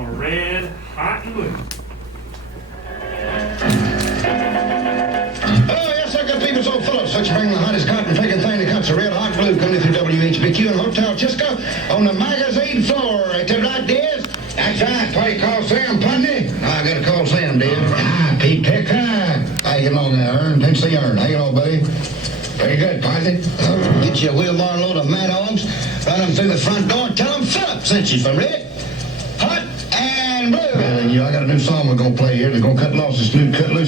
on Red, Hot and Blue. Oh, yes, I got people so full of such bring the hottest cotton picking thing that cuts a red hot blue coming through WHBQ and Hotel Chisco on the magazine floor. Right there, right, Diz? That's right. Why you call Sam, Putney? I gotta call Sam, Diz. Ah, Pete Pick. How you get along there, Ern? Thanks to Ern. How you on, buddy? Very good, Putney. Get you a wheelbarrow load of mad hogs, run them through the front door, and tell them Philip sent you from Red, Hot, and Blue. Yeah, I got a new song we're gonna play here. They're gonna cut loose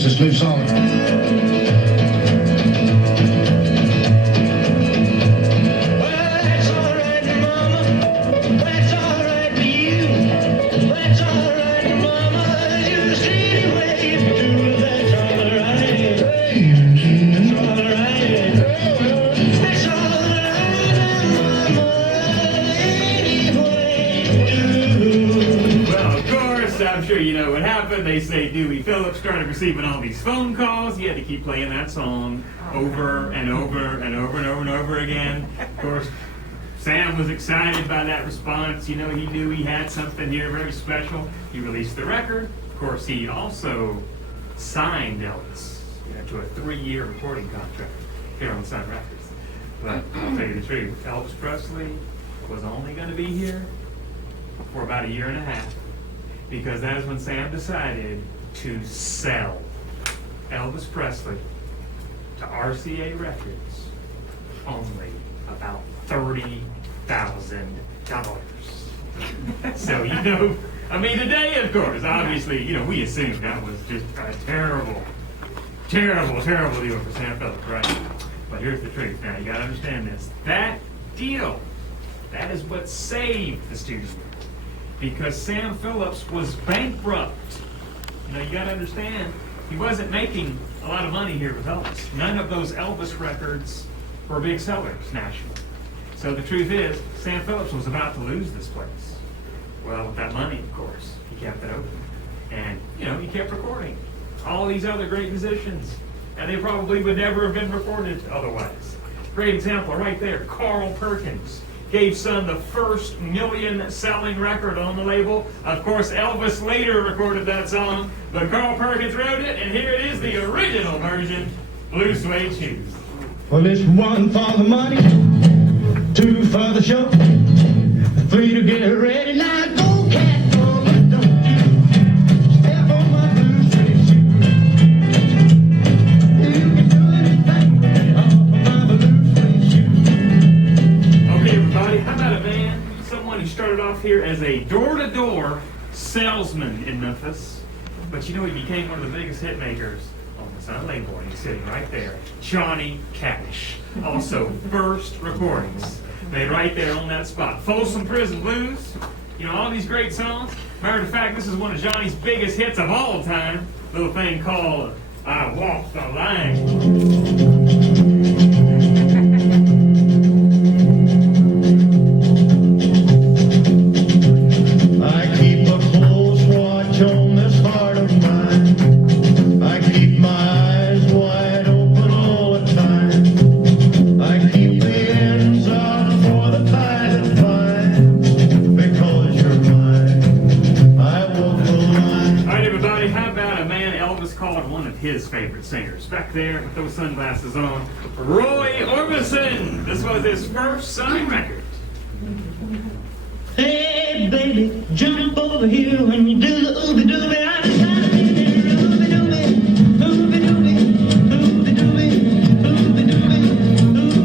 this new song. I'm sure you know what happened. They say Dewey Phillips started receiving all these phone calls. He had to keep playing that song over and over and over and over and over again. Of course, Sam was excited by that response. You know, he knew he had something here very special. He released the record. Of course, he also signed Elvis to a 3-year recording contract here on Sun Records. But I'll tell you the truth, Elvis Presley was only going to be here for about 1.5 years. Because that is when Sam decided to sell Elvis Presley to RCA Records only about $30,000. So, you know, I mean, today, of course, obviously, you know, we assume that was just a terrible, terrible, terrible deal for Sam Phillips, right? But here's the truth. Now, you got to understand this. That deal, that is what saved the studio. Because Sam Phillips was bankrupt. You know, you got to understand, he wasn't making a lot of money here with Elvis. None of those Elvis records were big sellers nationally. So the truth is, Sam Phillips was about to lose this place. Well, with that money, of course, he kept it open. And, you know, he kept recording all these other great musicians. And they probably would never have been recorded otherwise. Great example right there, Carl Perkins. Gave Sun the first million-selling record on the label. Of course, Elvis later recorded that song, but Carl Perkins wrote it, and here it is, the original version, Blue Suede Shoes. Well, it's 1 for the money, 2 for the show, 3 to get ready. Now go, cat, go, but don't you step on my blue suede shoes. You can do anything off of my blue suede shoes. Okay, everybody, how about a man, someone who started off here as a door-to-door salesman in Memphis, but you know, he became one of the biggest hit makers on the Sun label, and he's sitting right there, Johnny Cash. Also, first recordings made right there on that spot. Folsom Prison Blues, you know, all these great songs. Matter of fact, this is one of Johnny's biggest hits of all time, a little thing called I Walk the Line. His favorite singers. Back there with those sunglasses on, Roy Orbison. This was his first Sun record. Hey, baby, jump over here when you do the ooby-dooby. I'm ooby-dooby, ooby-dooby, ooby-dooby,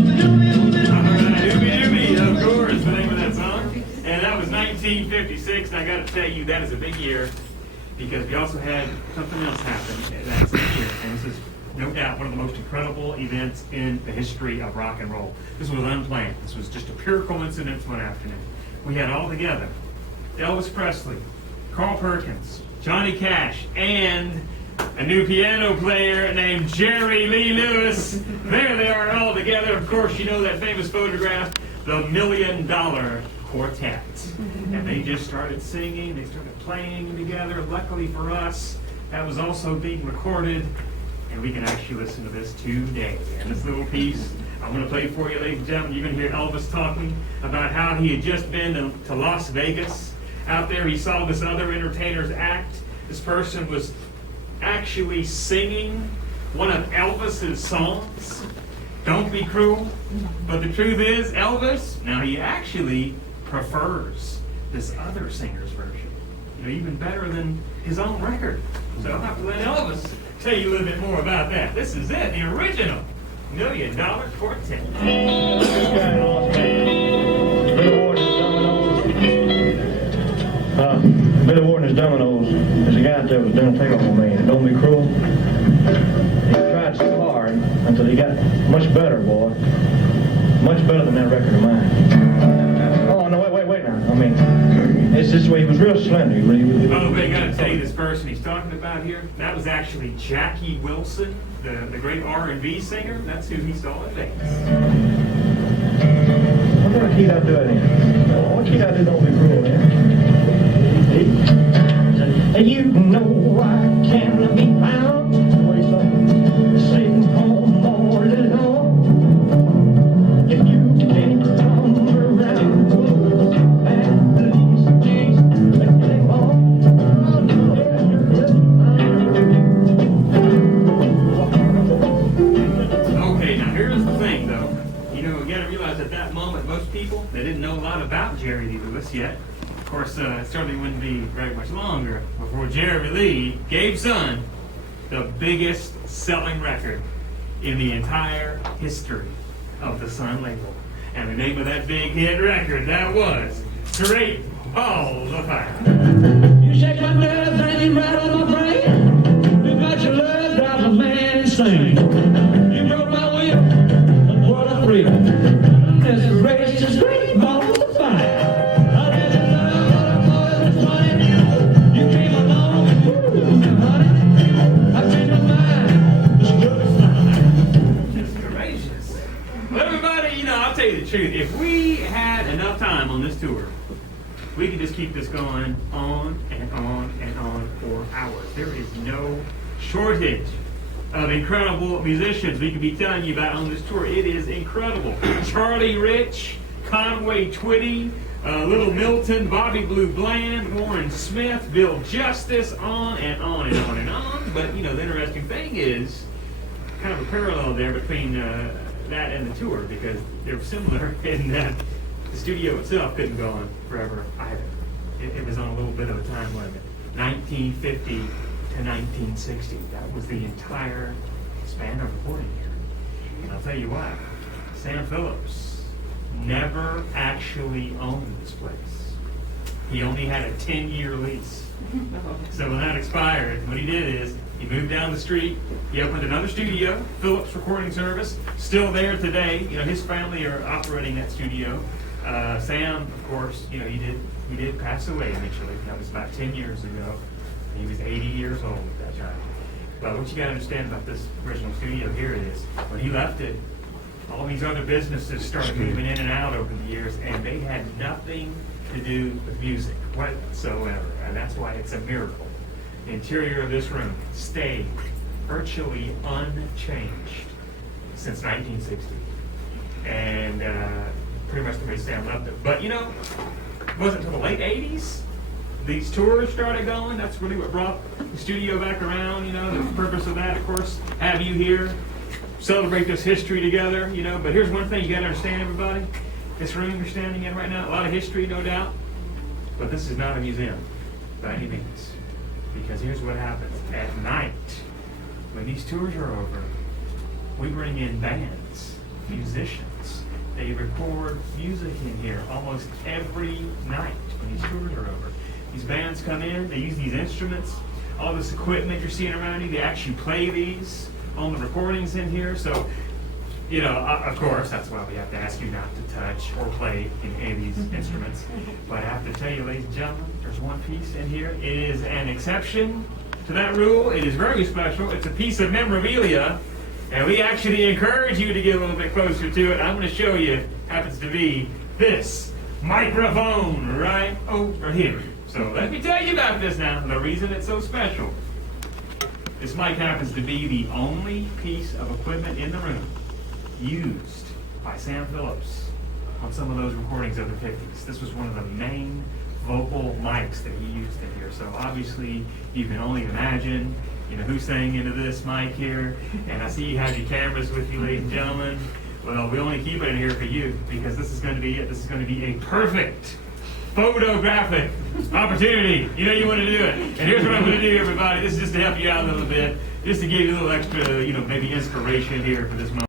ooby-dooby. All right, ooby-dooby, of course, the name of that song. And that was 1956, and I got to tell you, that is a big year. Because we also had something else happen that same year, and this is no doubt one of the most incredible events in the history of rock and roll. This was unplanned. This was just a pure coincidence one afternoon. We had all together Elvis Presley, Carl Perkins, Johnny Cash, and a new piano player named Jerry Lee Lewis. There they are all together. Of course, you know that famous photograph, the $1 Million Quartet. And they just started singing, they started playing together. Luckily for us, that was also being recorded, and we can actually listen to this today. And this little piece I'm going to play for you, ladies and gentlemen. You're going to hear Elvis talking about how he had just been to Las Vegas out there. He saw this other entertainer's act. This person was actually singing one of Elvis's songs, Don't Be Cruel. But the truth is, Elvis, now he actually prefers this other singer's version, even better than his own record. So I'll have to let Elvis tell you a little bit more about that. This is it, the original $1 Million Quartet. Billy Ward and his Dominoes, there's a guy out there that was doing a takeoff on me. Don't be cruel. He tried so hard until he got much better, boy. Much better than that record of mine. Oh, no, wait now. I mean, it's this way. He was real slender. Oh, but I got to tell you, this person he's talking about here, that was actually Jackie Wilson, the great R&B singer. That's who he saw at Vegas. What key I do it in? What key I do Don't Be Cruel, man? You know I can't be found sitting home all alone. If you can't come around, at least just let me home. Okay, now here's the thing, though. You got to realize at that moment, most people, they didn't know a lot about Jerry Lee Lewis yet. Of course, it certainly wouldn't be very much longer before Jerry Lee gave Son the biggest selling record in the entire history of the Sun label. And the name of that big hit record, that was Great Balls of Fire. You shake my nerves and you rattle my brain. You got your love, drive a man insane. You broke my will, what a thrill. This race is great balls of fire. I'll tell you the truth. If we had enough time on this tour, we could just keep this going on and on and on for hours. There is no shortage of incredible musicians we could be telling you about on this tour. It is incredible. Charlie Rich, Conway Twitty, Little Milton, Bobby Blue Bland, Warren Smith, Bill Justice, on and on and on and on. But, the interesting thing is kind of a parallel there between that and the tour, because they're similar in that the studio itself couldn't go on forever either. It was on a little bit of a time limit. 1950 to 1960. That was the entire span of recording here. And I'll tell you what, Sam Phillips never actually owned this place. He only had a 10-year lease. So when that expired, what he did is he moved down the street. He opened another studio, Phillips Recording Service, still there today. His family are operating that studio. Sam, of course, he did pass away eventually. That was about 10 years ago. He was 80 years old at that time. But what you got to understand about this original studio here is when he left it, all these other businesses started moving in and out over the years, and they had nothing to do with music whatsoever. And that's why it's a miracle. The interior of this room stayed virtually unchanged since 1960. And pretty much the way Sam left it. But it wasn't until the late 80s these tours started going. That's really what brought the studio back around. The purpose of that, of course, have you here, celebrate this history together. But here's one thing you got to understand, everybody. This room you're standing in right now, a lot of history, no doubt. But this is not a museum by any means. Because here's what happens. At night, when these tours are over, we bring in bands, musicians. They record music in here almost every night when these tours are over. These bands come in, they use these instruments, all this equipment you're seeing around you, they actually play these on the recordings in here. So, of course, that's why we have to ask you not to touch or play in any of these instruments. But I have to tell you, ladies and gentlemen, there's one piece in here. It is an exception to that rule. It is very special. It's a piece of memorabilia, and we actually encourage you to get a little bit closer to it. I'm going to show you, happens to be this microphone right over here. So let me tell you about this now, the reason it's so special. This mic happens to be the only piece of equipment in the room used by Sam Phillips on some of those recordings of the 50s. This was one of the main vocal mics that he used in here. So obviously, you can only imagine, who sang into this mic here. And I see you have your cameras with you, ladies and gentlemen. Well, we only keep it in here for you because this is going to be it. This is going to be a perfect photographic opportunity. You want to do it. And here's what I'm going to do, everybody. This is just to help you out a little bit, just to give you a little extra, maybe inspiration here for this moment.